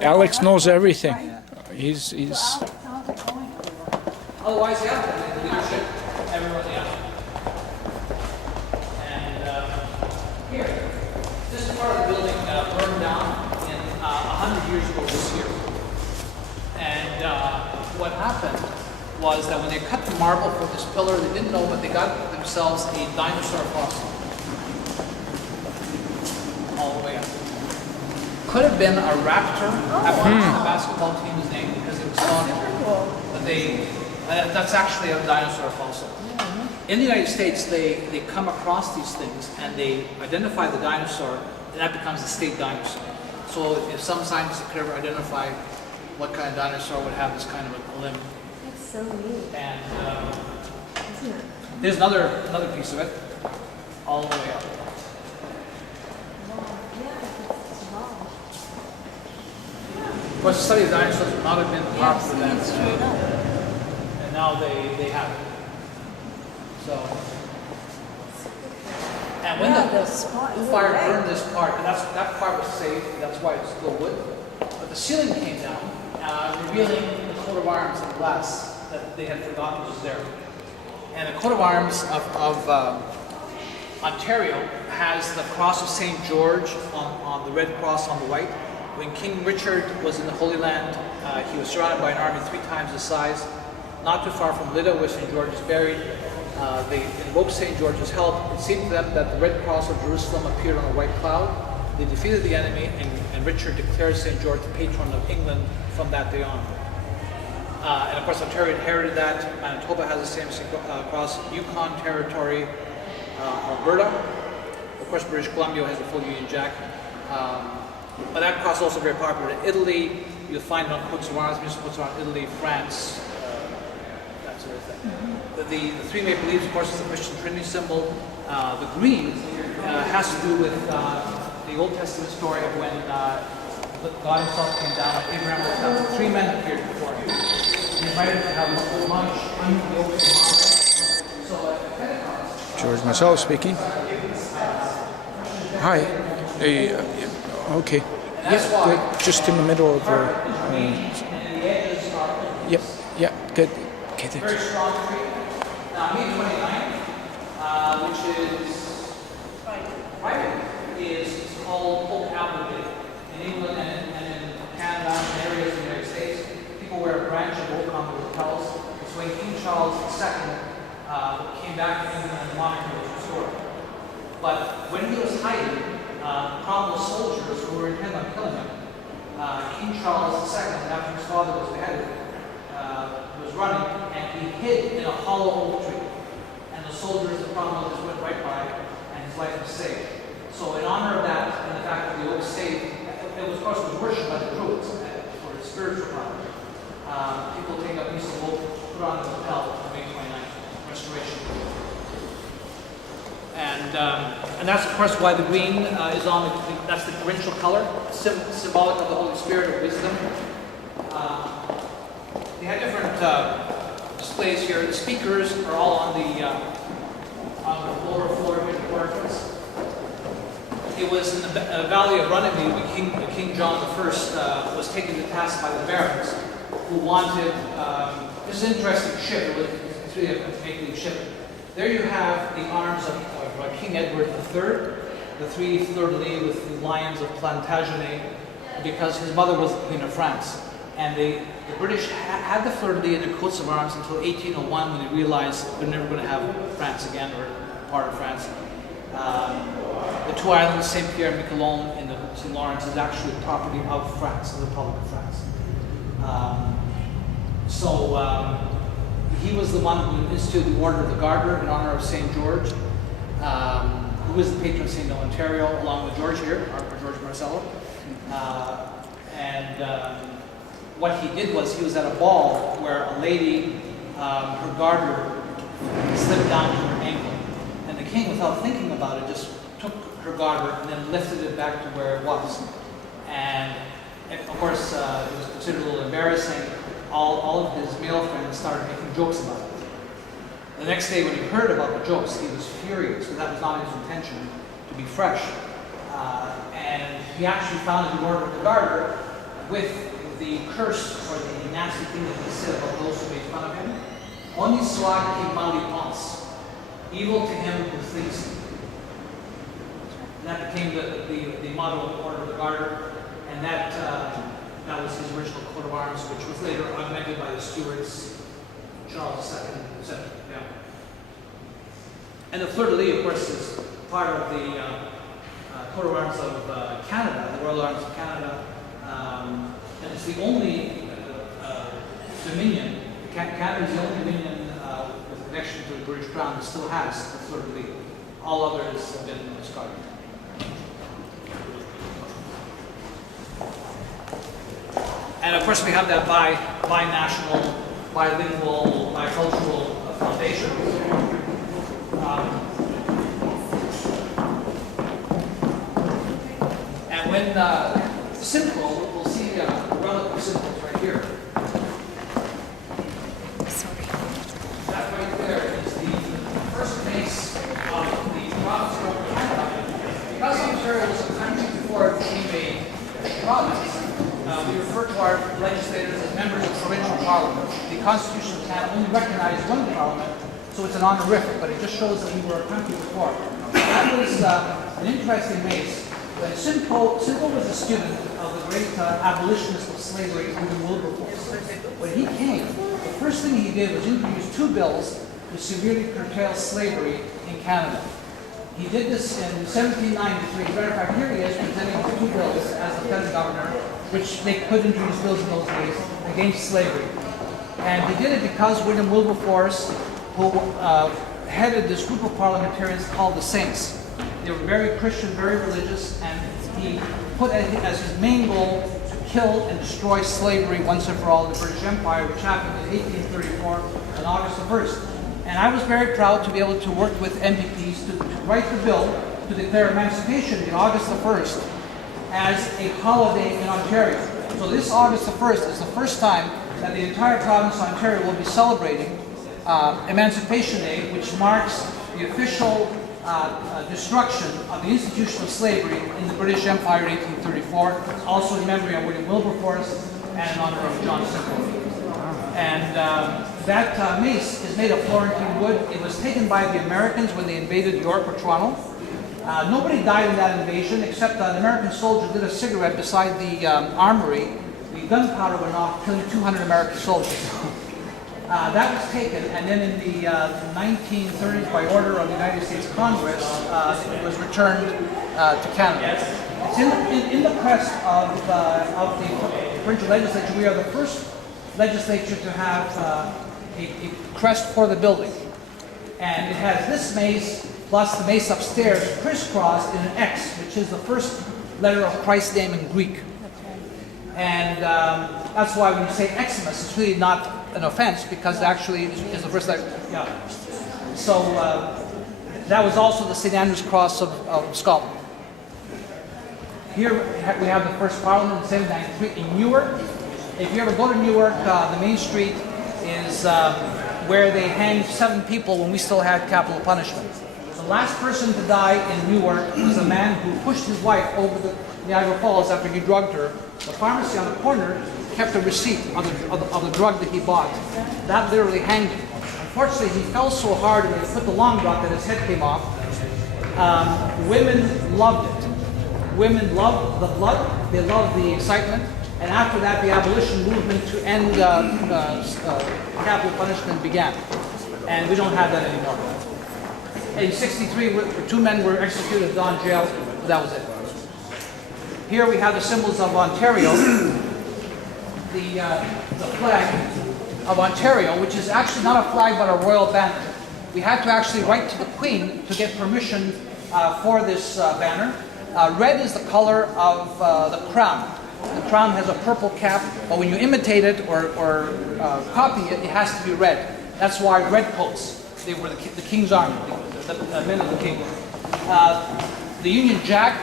Alex knows everything. He's Otherwise, yeah, the leadership, everyone, yeah. And here, this part of the building burned down in 100 years ago this year. And what happened was that when they cut the marble for this pillar, they didn't know, but they got themselves a dinosaur fossil all the way up. Could have been a raptor. I wanted the basketball team's name because it was thought that that's actually a dinosaur fossil. In the United States, they come across these things and they identify the dinosaur, and that becomes the state dinosaur. So if some scientists could ever identify what kind of dinosaur would have this kind of a limb. That's so neat. And Isn't it? there's another piece of it, all the way up. Wow. Yeah, it's small. Of course, the study of dinosaurs would not have been Yeah, popular see then. it straight up. And now they have it. So, and when Yeah, the spot the is fire right. burned this part, and that part was safe, that's why it's still wood. But the ceiling came down, revealing the coat of arms in glass that they had forgotten was there. And the coat of arms of Ontario has the cross of St. George on the red cross on the white. When King Richard was in the Holy Land, he was surrounded by an army 3 times his size. Not too far from Lydda, where St. George is buried. They invoked St. George's help. It seemed to them that the red cross of Jerusalem appeared on a white cloud. They defeated the enemy, and Richard declared St. George the patron of England from that day on. And of course, Ontario inherited that. Manitoba has the same cross. Yukon Territory, Alberta. Of course, British Columbia has a full Union Jack. But that cross is also very popular in Italy. You'll find it on coats of arms, municipal coats around Italy, France, that sort of thing. The 3 maple leaves, of course, is the Christian Trinity symbol. The green has to do with the Old Testament story of when God himself came down and Abraham looked up and 3 men appeared before him. He invited them to have lunch under the open fire. So at Pentecost, George myself speaking. Hi. Hey, okay. Yeah, good. Just in the middle of yep. Yeah. Good. Okay. very Thanks. strong tree. Now, May 29th, which is Friday, is called Oak Apple Day. In England and in Canada and areas in the United States, people wear a branch of oak on their lapels. It's when King Charles II came back to England and the monarchy was restored. But when he was hiding, problem soldiers who were intent on killing him, King Charles II, after his father was beheaded, was running, and he hid in a hollow oak tree. And the soldiers, the cromwell just went right by, and his life was saved. So in honor of that, and the fact that the oak stayed, it was, of course, was worshipped by the Druids for its spiritual power. People take a piece of oak, put on the lapel on May 29th, restoration. And that's, of course, why the green is on that's the provincial color, symbolic of the Holy Spirit of wisdom. They had different displays here. The speakers are all on the lower floor here, the oracles. It was in the valley of Runnymede when King John I was taken to task by the barons who wanted, this is an interesting ship, it's really a make-believe ship. There you have the arms of King Edward III, the 3 fleur-de-lis with the lions of Plantagenet, because his mother was the Queen of France. And the British had the fleur-de-lis in their coats of arms until 1801 when they realized they're never going to have France again, or part of France. The 2 islands, Saint Pierre and Miquelon in the St. Lawrence, is actually property of France, of the Republic of France. He was the one who instituted the Order of the Garter in honor of St. George, who is the patron saint of Ontario, along with George here, our George Marcello. What he did was he was at a ball where a lady, her garter slipped down to her ankle. And the king, without thinking about it, just took her garter and then lifted it back to where it was. And of course, it was considered a little embarrassing. All of his male friends started making jokes about it. The next day when he heard about the jokes, he was furious, because that was not his intention, to be fresh. And he actually founded the Order of the Garter with the curse or the nasty thing that he said about those who made fun of him. Honi soit qui mal y pense. Evil to him who thinks it. And that became the motto of the Order of the Garter, and that was his original coat of arms, which was later augmented by the Stuarts, Charles II, etc. Yeah. And the fleur-de-lis, of course, is part of the coat of arms of Canada, the Royal Arms of Canada, and it's the only dominion. Canada is the only dominion with connection to the British Crown that still has the fleur-de-lis. All others have been discarded. And of course, we have that bi-national, bilingual, bicultural foundation. And when Simcoe, we'll see a relic of Simcoe right here. That right there is the first mace of the province of Canada. Because Ontario was a country before it became a province, we refer to our legislators as members of provincial parliament. The Constitution of Canada only recognized one parliament, so it's an honorific, but it just shows that we were a country before. That was an interesting mace. When Simcoe was a student of the great abolitionist of slavery, William Wilberforce. When he came, the first thing he did was introduce two bills to severely curtail slavery in Canada. He did this in 1793. As a matter of fact, here he is presenting the two bills as lieutenant governor, which they could introduce bills in those days against slavery. And he did it because William Wilberforce, who headed this group of parliamentarians called the Saints. They were very Christian, very religious, and he put as his main goal to kill and destroy slavery once and for all in the British Empire, which happened in 1834 on August the 1st. And I was very proud to be able to work with MPPs to write the bill to declare emancipation on August the 1st as a holiday in Ontario. So this August the 1st is the first time that the entire province of Ontario will be celebrating Emancipation Day, which marks the official destruction of the institution of slavery in the British Empire in 1834, also in memory of William Wilberforce and in honor of John Simcoe. And that mace is made of Florentine wood. It was taken by the Americans when they invaded York or Toronto. Nobody died in that invasion except an American soldier lit a cigarette beside the armory. The gunpowder went off, killing 200 American soldiers. That was taken, and then in the 1930s, by order of the United States Congress, it was returned to Canada. It's in the crest of the provincial legislature. We are the first legislature to have a crest for the building. And it has this mace, plus the mace upstairs, crisscrossed in an X, which is the first letter of Christ's name in Greek. And that's why when you say Xmas, it's really not an offense, because actually is the first letter. Yeah. So that was also the St. Andrew's Cross of Scotland. Here we have the first Parliament in 1793 in Newark. If you ever go to Newark, the main street is where they hanged 7 people when we still had capital punishment. The last person to die in Newark was a man who pushed his wife over the Niagara Falls after he drugged her. The pharmacy on the corner kept a receipt of the drug that he bought. That literally hanged him. Unfortunately, he fell so hard when they put the long drop that his head came off. Women loved it. Women loved the blood. They loved the excitement. And after that, the abolition movement to end capital punishment began. And we don't have that anymore. In '63, 2 men were executed at Don Jail, but that was it. Here we have the symbols of Ontario, the flag of Ontario, which is actually not a flag but a royal banner. We had to actually write to the Queen to get permission for this banner. Red is the color of the crown. The crown has a purple cap, but when you imitate it or copy it, it has to be red. That's why redcoats, they were the King's Army, the men of the King. The Union Jack,